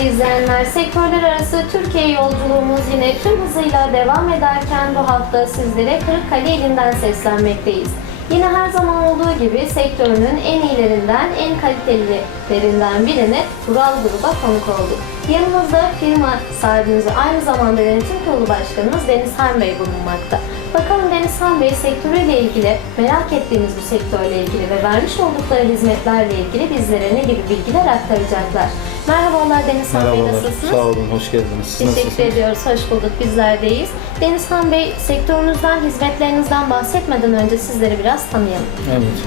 izleyenler, sektörler arası Türkiye yolculuğumuz yine tüm hızıyla devam ederken bu hafta sizlere Kırıkkale ilinden seslenmekteyiz. Yine her zaman olduğu gibi sektörünün en iyilerinden, en kalitelilerinden birine Kural Gruba konuk olduk. Yanımızda firma sahibimiz aynı zamanda yönetim kurulu başkanımız Deniz Han Bey bulunmakta. Bakalım Deniz Han Bey sektörüyle ilgili, merak ettiğimiz bu sektörle ilgili ve vermiş oldukları hizmetlerle ilgili bizlere ne gibi bilgiler aktaracaklar. Merhabalar Deniz Han Bey, Merhabalar, nasılsınız? sağ olun, hoş geldiniz. Siz Teşekkür nasılsınız? ediyoruz, hoş bulduk. Bizlerdeyiz. Deniz Han Bey, sektörünüzden, hizmetlerinizden bahsetmeden önce sizleri biraz tanıyalım. Evet.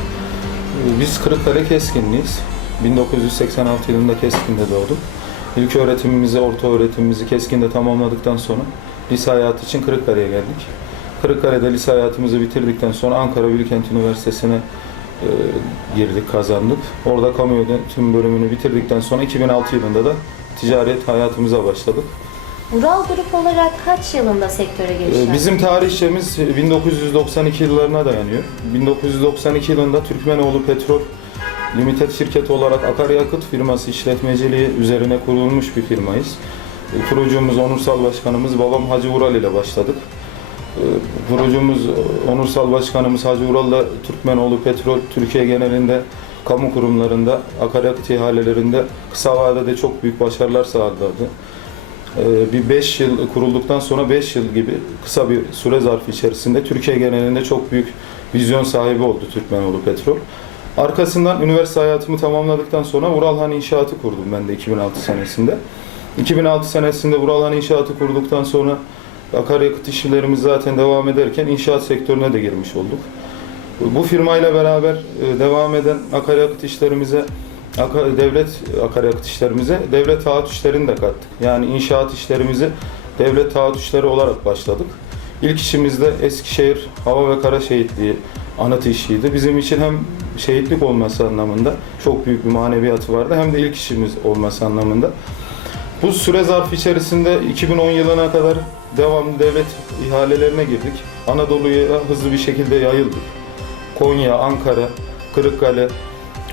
Biz Kırıkkale Keskinliyiz. 1986 yılında Keskin'de doğduk. İlk öğretimimizi, orta öğretimimizi Keskin'de tamamladıktan sonra lise hayatı için Kırıkkale'ye geldik. Kırıkkale'de lise hayatımızı bitirdikten sonra Ankara Bilkent Üniversitesi'ne girdik, kazandık. Orada kamu yönetim bölümünü bitirdikten sonra 2006 yılında da ticaret hayatımıza başladık. Ural Grup olarak kaç yılında sektöre giriş Ee, yaptınız? Bizim tarihçemiz 1992 yıllarına dayanıyor. 1992 yılında Türkmenoğlu Petrol Limited şirketi olarak akaryakıt firması işletmeciliği üzerine kurulmuş bir firmayız. Kurucumuz, onursal başkanımız babam Hacı Ural ile başladık. Ee, Kurucumuz, onursal başkanımız Hacı Ural'la Türkmenoğlu Petrol Türkiye genelinde kamu kurumlarında, akaryakıt ihalelerinde kısa vadede çok büyük başarılar sağladı. Ee, bir 5 yıl kurulduktan sonra 5 yıl gibi kısa bir süre zarfı içerisinde Türkiye genelinde çok büyük vizyon sahibi oldu Türkmenoğlu Petrol. Arkasından üniversite hayatımı tamamladıktan sonra Uralhan İnşaatı kurdum ben de 2006 senesinde. 2006 senesinde Uralhan İnşaatı kurduktan sonra akaryakıt işlerimiz zaten devam ederken inşaat sektörüne de girmiş olduk. Bu firmayla beraber e, devam eden akaryakıt işlerimize devlet akaryakıt işlerimize devlet taahhüt işlerini de kattık. Yani inşaat işlerimizi devlet taahhüt işleri olarak başladık. İlk işimiz de Eskişehir Hava ve Kara Şehitliği anıt işiydi. Bizim için hem şehitlik olması anlamında çok büyük bir maneviyatı vardı hem de ilk işimiz olması anlamında. Bu süre zarfı içerisinde 2010 yılına kadar devamlı devlet ihalelerine girdik. Anadolu'ya hızlı bir şekilde yayıldık. Konya, Ankara, Kırıkkale,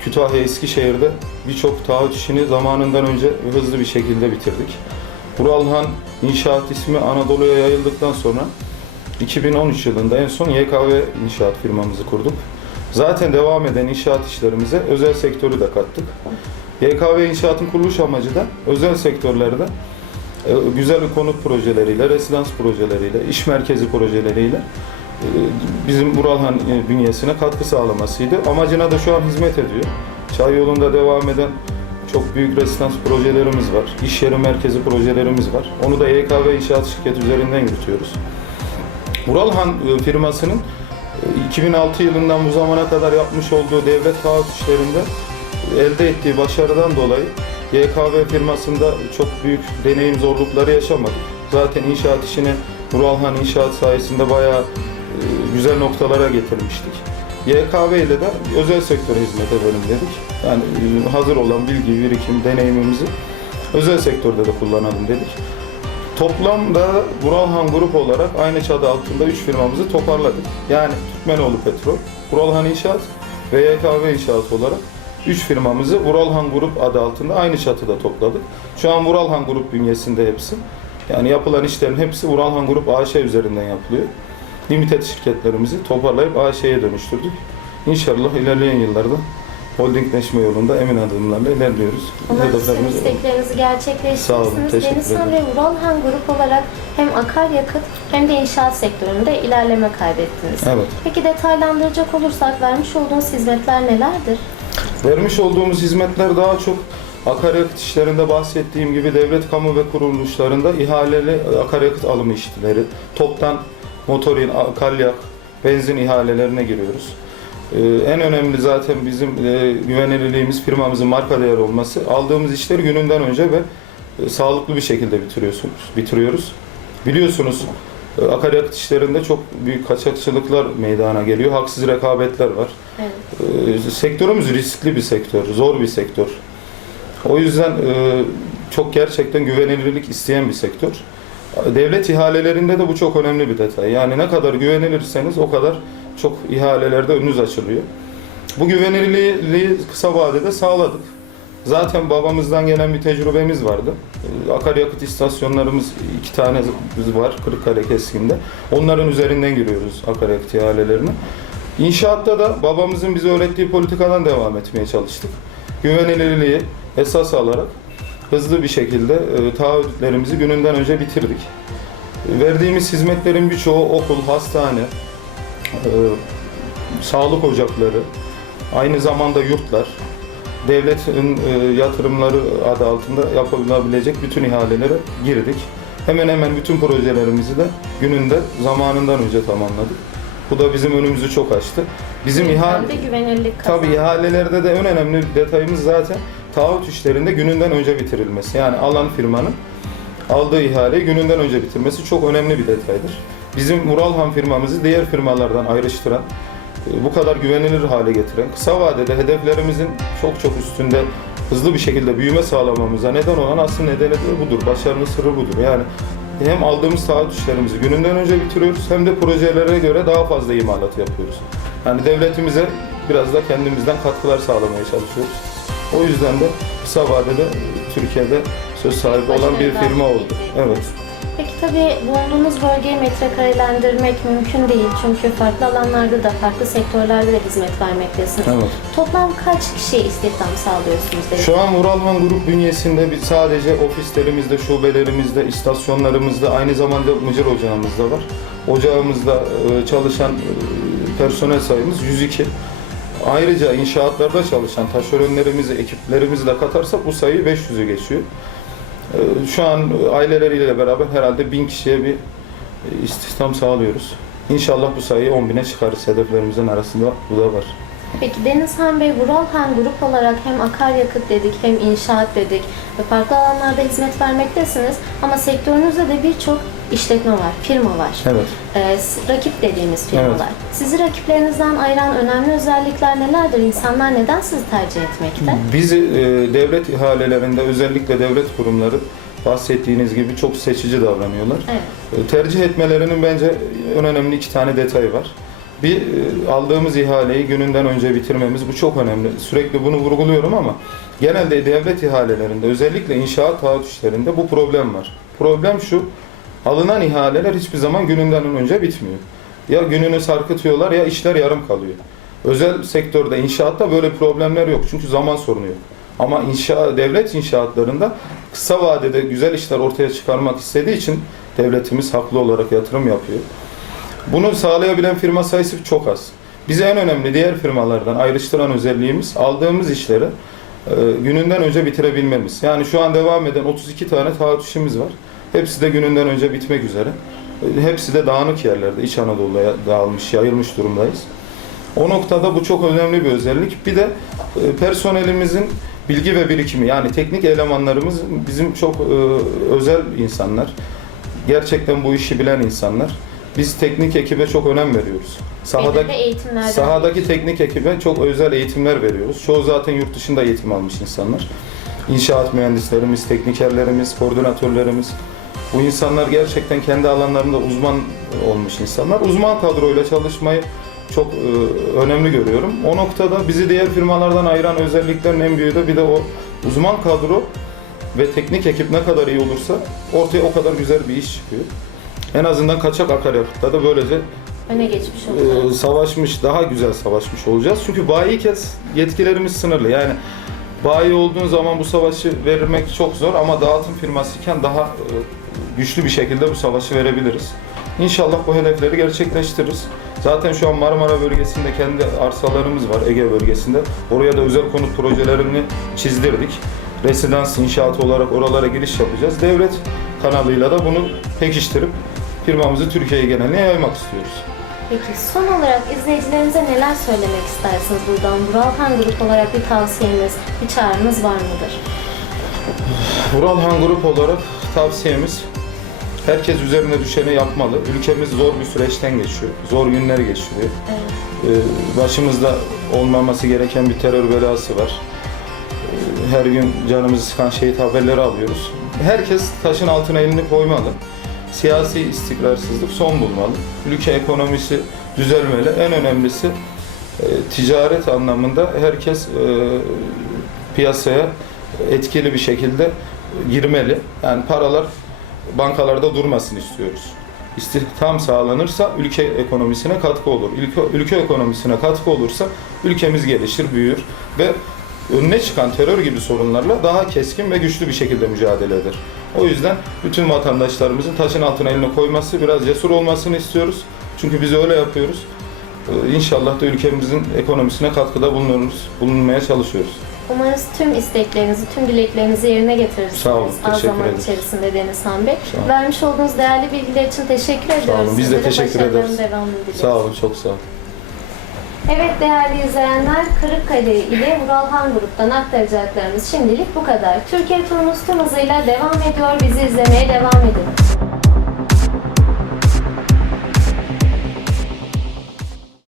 Kütahya, Eskişehir'de birçok taahhüt işini zamanından önce hızlı bir şekilde bitirdik. Buralhan İnşaat ismi Anadolu'ya yayıldıktan sonra 2013 yılında en son YKV İnşaat firmamızı kurduk. Zaten devam eden inşaat işlerimize özel sektörü de kattık. YKV İnşaat'ın kuruluş amacı da özel sektörlerde e, güzel konut projeleriyle, rezidans projeleriyle, iş merkezi projeleriyle e, bizim Buralhan e, bünyesine katkı sağlamasıydı. Amacına da şu an hizmet ediyor. Çay yolunda devam eden çok büyük rezidans projelerimiz var. İş yeri merkezi projelerimiz var. Onu da YKV İnşaat Şirketi üzerinden yürütüyoruz. Buralhan firmasının e, 2006 yılından bu zamana kadar yapmış olduğu devlet taahhüt işlerinde elde ettiği başarıdan dolayı YKV firmasında çok büyük deneyim zorlukları yaşamadık. Zaten inşaat işini Buralhan İnşaat sayesinde bayağı e, güzel noktalara getirmiştik. YKV ile de özel sektöre hizmet edelim dedik. Yani e, hazır olan bilgi, birikim, deneyimimizi özel sektörde de kullanalım dedik. Toplamda Buralhan Grup olarak aynı çadı altında 3 firmamızı toparladık. Yani Türkmenoğlu Petrol, Buralhan İnşaat ve YKV İnşaat olarak 3 firmamızı Vuralhan Grup adı altında aynı çatıda topladık. Şu an Vuralhan Grup bünyesinde hepsi. Yani yapılan işlerin hepsi Vuralhan Grup AŞ üzerinden yapılıyor. Limited şirketlerimizi toparlayıp AŞ'ye dönüştürdük. İnşallah ilerleyen yıllarda holdingleşme yolunda emin adımlarla ilerliyoruz. Umarım sizin isteklerinizi Sağ olun, gerçekleştirirsiniz. teşekkür Denizhan ederim. ve Uralhan Grup olarak hem akaryakıt hem de inşaat sektöründe ilerleme kaydettiniz. Evet. Peki detaylandıracak olursak vermiş olduğunuz hizmetler nelerdir? Vermiş olduğumuz hizmetler daha çok akaryakıt işlerinde bahsettiğim gibi devlet kamu ve kuruluşlarında ihaleli akaryakıt alımı işleri, toptan motorin, kalyak, benzin ihalelerine giriyoruz. Ee, en önemli zaten bizim e, güvenilirliğimiz, firmamızın marka değeri olması. Aldığımız işleri gününden önce ve e, sağlıklı bir şekilde bitiriyorsunuz, bitiriyoruz. Biliyorsunuz akaryakıt işlerinde çok büyük kaçakçılıklar meydana geliyor. Haksız rekabetler var. Evet. Ee, sektörümüz riskli bir sektör, zor bir sektör. O yüzden e, çok gerçekten güvenilirlik isteyen bir sektör. Devlet ihalelerinde de bu çok önemli bir detay. Yani ne kadar güvenilirseniz o kadar çok ihalelerde önünüz açılıyor. Bu güvenilirliği kısa vadede sağladık. Zaten babamızdan gelen bir tecrübemiz vardı. Ee, Akaryakıt istasyonlarımız iki tane var Kırıkkale Keskin'de. Onların üzerinden giriyoruz akaryakıt ihalelerine. İnşaatta da babamızın bize öğrettiği politikadan devam etmeye çalıştık. Güvenilirliği esas alarak hızlı bir şekilde e, taahhütlerimizi gününden önce bitirdik. Verdiğimiz hizmetlerin birçoğu okul, hastane, e, sağlık ocakları, aynı zamanda yurtlar, devletin e, yatırımları adı altında yapılabilecek bütün ihalelere girdik. Hemen hemen bütün projelerimizi de gününde zamanından önce tamamladık. Bu da bizim önümüzü çok açtı. Bizim ihale güvenirlik. Tabii ihalelerde de en önemli detayımız zaten taahhüt işlerinde gününden önce bitirilmesi. Yani alan firmanın aldığı ihaleyi gününden önce bitirmesi çok önemli bir detaydır. Bizim Muralhan firmamızı diğer firmalardan ayrıştıran, bu kadar güvenilir hale getiren, kısa vadede hedeflerimizin çok çok üstünde hızlı bir şekilde büyüme sağlamamıza neden olan asıl nedeni de budur. Başarının sırrı budur. Yani hem aldığımız taahhüt işlerimizi gününden önce bitiriyoruz hem de projelere göre daha fazla imalat yapıyoruz. Yani devletimize biraz da kendimizden katkılar sağlamaya çalışıyoruz. O yüzden de kısa vadede Türkiye'de söz sahibi olan bir firma oldu. Evet. Peki tabii bulunduğunuz bölgeyi metrekarelendirmek mümkün değil. Çünkü farklı alanlarda da, farklı sektörlerde de hizmet vermektesiniz. Evet. Toplam kaç kişiye istihdam sağlıyorsunuz? dedi? Şu an Vuralman Grup bünyesinde bir sadece ofislerimizde, şubelerimizde, istasyonlarımızda, aynı zamanda Mıcır Ocağımız da var. Ocağımızda e, çalışan e, personel sayımız 102. Ayrıca inşaatlarda çalışan taşeronlerimizi, ekiplerimizi de katarsak bu sayı 500'ü geçiyor. E, Şu an aileleriyle beraber herhalde 1000 kişiye bir e, istihdam sağlıyoruz. İnşallah bu sayıyı 10 bine çıkarız. Hedeflerimizin arasında bu da var. Peki Denizhan Bey, Vuralhan Grup olarak hem akaryakıt dedik hem inşaat dedik ve farklı alanlarda hizmet vermektesiniz ama sektörünüzde de birçok işletme var, firma var. Evet. Ee, rakip dediğimiz firmalar. Sizi rakiplerinizden ayıran önemli özellikler nelerdir? İnsanlar neden sizi tercih etmekte? Bizi e, devlet ihalelerinde özellikle devlet kurumları bahsettiğiniz gibi çok seçici davranıyorlar. Evet. E, tercih etmelerinin bence en önemli iki tane detayı var. Bir e, aldığımız ihaleyi gününden önce bitirmemiz bu çok önemli. Sürekli bunu vurguluyorum ama genelde devlet ihalelerinde özellikle inşaat taahhüt işlerinde bu problem var. Problem şu. Alınan ihaleler hiçbir zaman gününden önce bitmiyor. Ya gününü sarkıtıyorlar ya işler yarım kalıyor. Özel sektörde inşaatta böyle problemler yok çünkü zaman sorunu yok. Ama inşa devlet inşaatlarında kısa vadede güzel işler ortaya çıkarmak istediği için devletimiz haklı olarak yatırım yapıyor. Bunu sağlayabilen firma sayısı çok az. Bizi en önemli diğer firmalardan ayrıştıran özelliğimiz aldığımız işleri e, gününden önce bitirebilmemiz. Yani şu an devam eden 32 tane taahhüt işimiz var. Hepsi de gününden önce bitmek üzere. Hepsi de dağınık yerlerde, İç Anadolu'ya dağılmış, yayılmış durumdayız. O noktada bu çok önemli bir özellik. Bir de e, personelimizin bilgi ve birikimi yani teknik elemanlarımız bizim çok e, özel insanlar. Gerçekten bu işi bilen insanlar. Biz teknik ekibe çok önem veriyoruz. Sahadaki Sahadaki teknik ekibe çok özel eğitimler veriyoruz. Çoğu zaten yurt dışında eğitim almış insanlar. İnşaat mühendislerimiz, teknikerlerimiz, koordinatörlerimiz. Bu insanlar gerçekten kendi alanlarında uzman olmuş insanlar. Uzman kadroyla çalışmayı çok e, önemli görüyorum. O noktada bizi diğer firmalardan ayıran özelliklerin en büyüğü de bir de o uzman kadro ve teknik ekip ne kadar iyi olursa ortaya o kadar güzel bir iş çıkıyor. En azından kaçak akaryakıtta da böylece öne geçmiş e, savaşmış, daha güzel savaşmış olacağız. Çünkü bayi kez yetkilerimiz sınırlı. Yani bayi olduğun zaman bu savaşı vermek çok zor ama dağıtım firmasıyken daha e, güçlü bir şekilde bu savaşı verebiliriz. İnşallah bu hedefleri gerçekleştiririz. Zaten şu an Marmara bölgesinde kendi arsalarımız var Ege bölgesinde. Oraya da özel konut projelerini çizdirdik. Residans inşaatı olarak oralara giriş yapacağız. Devlet kanalıyla da bunu pekiştirip firmamızı Türkiye geneline yaymak istiyoruz. Peki son olarak izleyicilerimize neler söylemek istersiniz buradan? Vuralhan Grup olarak bir tavsiyeniz, bir çağrınız var mıdır? Vuralhan Grup olarak tavsiyemiz herkes üzerine düşeni yapmalı. Ülkemiz zor bir süreçten geçiyor. Zor günler geçiriyor. Evet. Ee, Başımızda olmaması gereken bir terör belası var. Ee, Her gün canımızı sıkan şehit haberleri alıyoruz. Herkes taşın altına elini koymalı. Siyasi istikrarsızlık son bulmalı. Ülke ekonomisi düzelmeli. En önemlisi e, ticaret anlamında herkes e, piyasaya etkili bir şekilde girmeli. Yani paralar bankalarda durmasın istiyoruz. İstihdam sağlanırsa ülke ekonomisine katkı olur. Ülke, ülke ekonomisine katkı olursa ülkemiz gelişir, büyür ve önüne çıkan terör gibi sorunlarla daha keskin ve güçlü bir şekilde mücadele eder. O yüzden bütün vatandaşlarımızın taşın altına elini koyması, biraz cesur olmasını istiyoruz. Çünkü biz öyle yapıyoruz. Ee, İnşallah da ülkemizin ekonomisine katkıda bulunuruz, bulunmaya çalışıyoruz. Umarız tüm isteklerinizi, tüm dileklerinizi yerine getirirsiniz. Sağ olun, Az teşekkür zaman ederim. içerisinde Deniz Han Bey. Sağ olun. Vermiş olduğunuz değerli bilgiler için teşekkür ediyoruz. olun, biz de Sizlere teşekkür başarıların ederiz. devamını diliyoruz. Sağ olun, çok sağ olun. Evet değerli izleyenler, Kırıkkale ile Vural Han Grup'tan aktaracaklarımız şimdilik bu kadar. Türkiye turumuz tüm hızıyla devam ediyor. Bizi izlemeye devam edin.